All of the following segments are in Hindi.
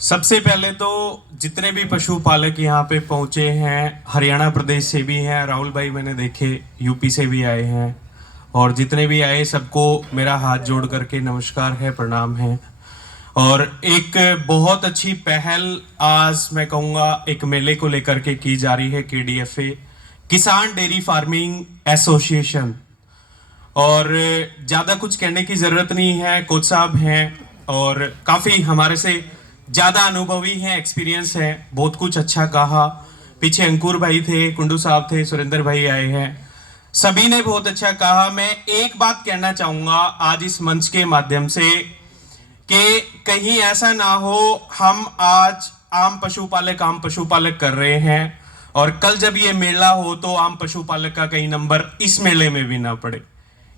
सबसे पहले तो जितने भी पशुपालक यहाँ पे पहुँचे हैं, हरियाणा प्रदेश से भी हैं, राहुल भाई मैंने देखे यूपी से भी आए हैं, और जितने भी आए सबको मेरा हाथ जोड़ करके नमस्कार है, प्रणाम है। और एक बहुत अच्छी पहल आज मैं कहूँगा एक मेले को लेकर के की जा रही है, KDFA किसान डेयरी फार्मिंग एसोसिएशन। और ज़्यादा कुछ कहने की ज़रूरत नहीं है, कोच साहब हैं और काफ़ी हमारे से ज़्यादा अनुभवी हैं, एक्सपीरियंस है, बहुत कुछ अच्छा कहा। पीछे अंकुर भाई थे, कुंडू साहब थे, सुरेंद्र भाई आए हैं, सभी ने बहुत अच्छा कहा। मैं एक बात कहना चाहूँगा आज इस मंच के माध्यम से कि कहीं ऐसा ना हो हम आज आम पशुपालक कर रहे हैं और कल जब ये मेला हो तो आम पशुपालक का कहीं नंबर इस मेले में भी ना पड़े।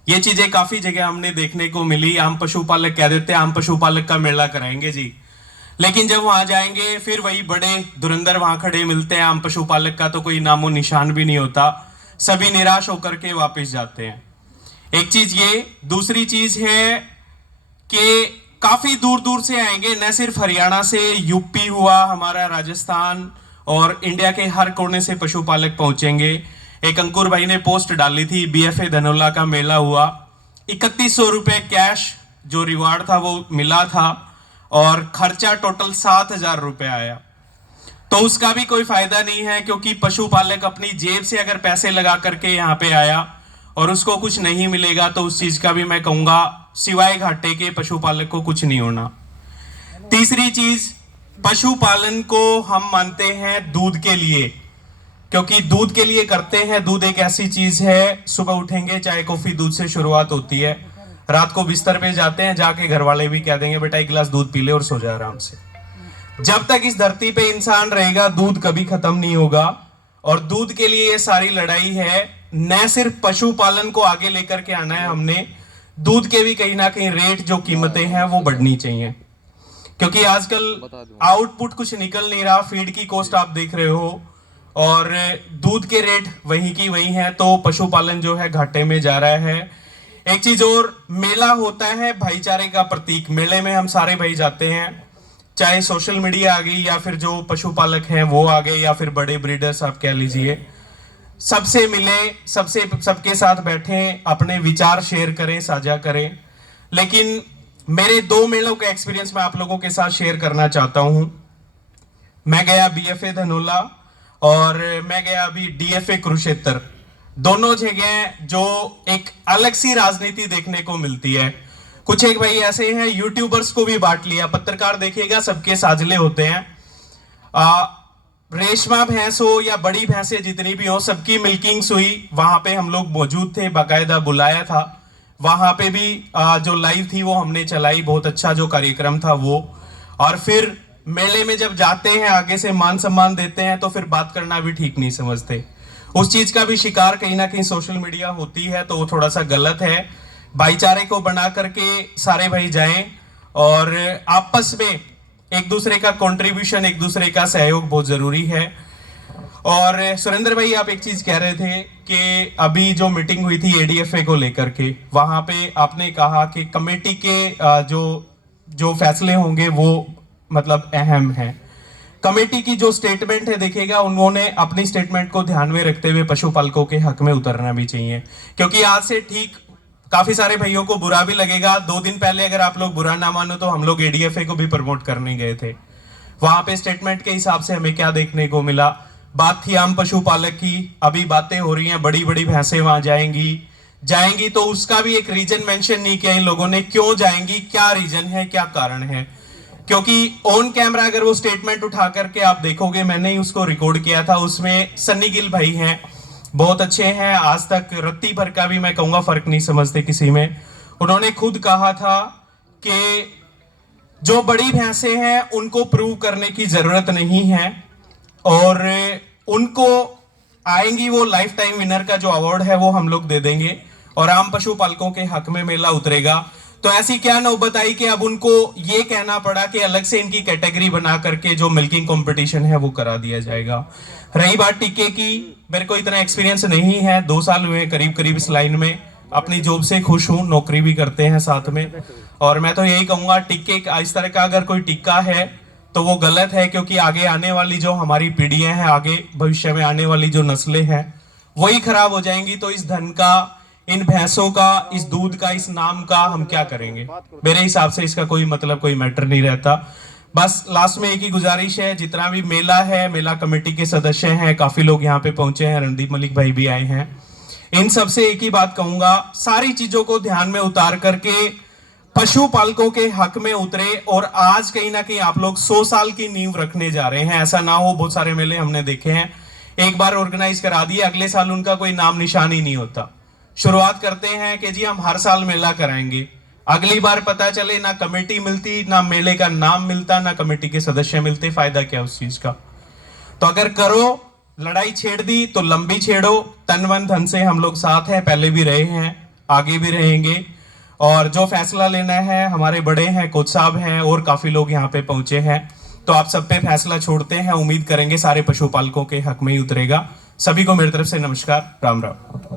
ये चीजें काफी जगह हमने देखने को मिली, आम पशुपालक कह देते हैं आम पशुपालक का मेला कराएंगे जी, लेकिन जब वहां जाएंगे फिर वही बड़े धुरंधर वहां खड़े मिलते हैं, आम पशुपालक का तो कोई नामो निशान भी नहीं होता, सभी निराश होकर के वापस जाते हैं। एक चीज ये, दूसरी चीज है कि काफी दूर दूर से आएंगे, न सिर्फ हरियाणा से, यूपी हुआ हमारा, राजस्थान और इंडिया के हर कोने से पशुपालक पहुंचेंगे। एक अंकुर भाई ने पोस्ट डाली थी, BFA धनोला का मेला हुआ, 3100 रुपए कैश जो रिवार्ड था वो मिला था और खर्चा टोटल 7000 रुपए आया। तो उसका भी कोई फायदा नहीं है, क्योंकि पशुपालक अपनी जेब से अगर पैसे लगा करके यहाँ पे आया और उसको कुछ नहीं मिलेगा तो उस चीज का भी मैं कहूंगा सिवाय घाटे के पशुपालक को कुछ नहीं होना। तीसरी चीज, पशुपालन को हम मानते हैं दूध के लिए, क्योंकि दूध के लिए करते हैं। दूध एक ऐसी चीज है, सुबह उठेंगे चाय कॉफी दूध से शुरुआत होती है, रात को बिस्तर पे जाते हैं, जाके घर वाले भी कह देंगे बेटा एक गिलास दूध पी ले और सो जा आराम से। जब तक इस धरती पे इंसान रहेगा दूध कभी खत्म नहीं होगा, और दूध के लिए ये सारी लड़ाई है। न सिर्फ पशुपालन को आगे लेकर के आना है हमने, दूध के भी कहीं ना कहीं रेट जो कीमतें हैं वो बढ़नी चाहिए, क्योंकि आजकल आउटपुट कुछ निकल नहीं रहा। फीड की कॉस्ट आप देख रहे हो और दूध के रेट वही की वही है, तो पशुपालन जो है घाटे में जा रहा है। एक चीज और, मेला होता है भाईचारे का प्रतीक। मेले में हम सारे भाई जाते हैं, चाहे सोशल मीडिया आ गई या फिर जो पशुपालक हैं वो आ गए या फिर बड़े ब्रीडर्स आप कह लीजिए, सबसे मिले, सबके साथ बैठे, अपने विचार शेयर करें, साझा करें। लेकिन मेरे 2 मेलों का एक्सपीरियंस मैं आप लोगों के साथ शेयर करना चाहता हूं। मैं गया BFA धनोला और मैं गया अभी DFA कुरुक्षेत्र। दोनों जगह जो एक अलग सी राजनीति देखने को मिलती है। कुछ एक भाई ऐसे हैं, यूट्यूबर्स को भी बांट लिया, पत्रकार देखिएगा सबके साझले होते हैं। रेशमा भैंस हो या बड़ी भैंसें जितनी भी हो, सबकी मिल्किंग हुई, वहां पे हम लोग मौजूद थे, बाकायदा बुलाया था। वहां पे भी जो लाइव थी वो हमने चलाई, बहुत अच्छा जो कार्यक्रम था वो। और फिर मेले में जब जाते हैं, आगे से मान सम्मान देते हैं, तो फिर बात करना भी ठीक नहीं समझते। उस चीज का भी शिकार कहीं ना कहीं सोशल मीडिया होती है, तो वो थोड़ा सा गलत है। भाईचारे को बना करके सारे भाई जाएं और आपस में एक दूसरे का कंट्रीब्यूशन, एक दूसरे का सहयोग बहुत जरूरी है। और सुरेंद्र भाई आप एक चीज कह रहे थे कि अभी जो मीटिंग हुई थी ADFA को लेकर के, वहां पे आपने कहा कि कमेटी के जो फैसले होंगे वो मतलब अहम है। कमेटी की जो स्टेटमेंट है देखिएगा, उन्होंने अपनी स्टेटमेंट को ध्यान में रखते हुए पशुपालकों के हक में उतरना भी चाहिए, क्योंकि आज से ठीक काफी सारे भाइयों को बुरा भी लगेगा। 2 दिन पहले अगर आप लोग बुरा ना मानो तो हम लोग ADFA को भी प्रमोट करने गए थे। वहां पे स्टेटमेंट के हिसाब से हमें क्या देखने को मिला, बात थी आम पशुपालक की, अभी बातें हो रही हैं बड़ी बड़ी भैंसें वहां जाएंगी तो उसका भी एक रीजन मेंशन नहीं किया इन लोगों ने, क्यों जाएंगी, क्या रीजन है, क्या कारण है। क्योंकि ऑन कैमरा अगर वो स्टेटमेंट उठा करके आप देखोगे, मैंने ही उसको रिकॉर्ड किया था, उसमें सन्नी गिल भाई हैं, बहुत अच्छे हैं, आज तक रत्ती भर का भी मैं कहूंगा फर्क नहीं समझते किसी में। उन्होंने खुद कहा था कि जो बड़ी भैंसें हैं उनको प्रूव करने की जरूरत नहीं है और उनको आएंगी वो लाइफ टाइम विनर का जो अवार्ड है वो हम लोग दे देंगे और आम पशुपालकों के हक में मेला उतरेगा। तो ऐसी क्या नौबत आई कि अब उनको ये कहना पड़ा कि अलग से इनकी कैटेगरी बना करके जो मिल्किंग कंपटीशन है वो करा दिया जाएगा। रही बात टिक्के की, मेरे को इतना एक्सपीरियंस नहीं है, 2 साल हुए करीब इस लाइन में, अपनी जॉब से खुश हूँ, नौकरी भी करते हैं साथ में। और मैं तो यही कहूंगा टिक्के इस तरह का अगर कोई टिक्का है तो वो गलत है, क्योंकि आगे आने वाली जो हमारी पीढ़ियां हैं, आगे भविष्य में आने वाली जो नस्लें हैं वही खराब हो जाएंगी। तो इस धन का, इन भैंसों का, इस दूध का, इस नाम का हम क्या करेंगे? मेरे हिसाब से इसका कोई मतलब, कोई मैटर नहीं रहता। बस लास्ट में एक ही गुजारिश है, जितना भी मेला है, मेला कमेटी के सदस्य हैं, काफी लोग यहाँ पे पहुंचे हैं, रणदीप मलिक भाई भी आए हैं, इन सबसे एक ही बात कहूंगा, सारी चीजों को ध्यान में उतार करके पशुपालकों के हक में उतरे। और आज कहीं ना कहीं आप लोग 100 साल की नींव रखने जा रहे हैं। ऐसा ना हो, बहुत सारे मेले हमने देखे हैं, एक बार ऑर्गेनाइज करा दिए, अगले साल उनका कोई नाम निशान ही नहीं होता। शुरुआत करते हैं कि जी हम हर साल मेला कराएंगे, अगली बार पता चले ना कमेटी मिलती, ना मेले का नाम मिलता, ना कमेटी के सदस्य मिलते, फायदा क्या उस चीज का? तो अगर करो, लड़ाई छेड़ दी तो लंबी छेड़ो, तन मन धन से हम लोग साथ हैं, पहले भी रहे हैं, आगे भी रहेंगे। और जो फैसला लेना है, हमारे बड़े हैं, कोच साहब हैं, और काफी लोग यहाँ पे पहुंचे हैं, तो आप सब पे फैसला छोड़ते हैं। उम्मीद करेंगे सारे पशुपालकों के हक में ही उतरेगा। सभी को मेरी तरफ से नमस्कार, राम राम।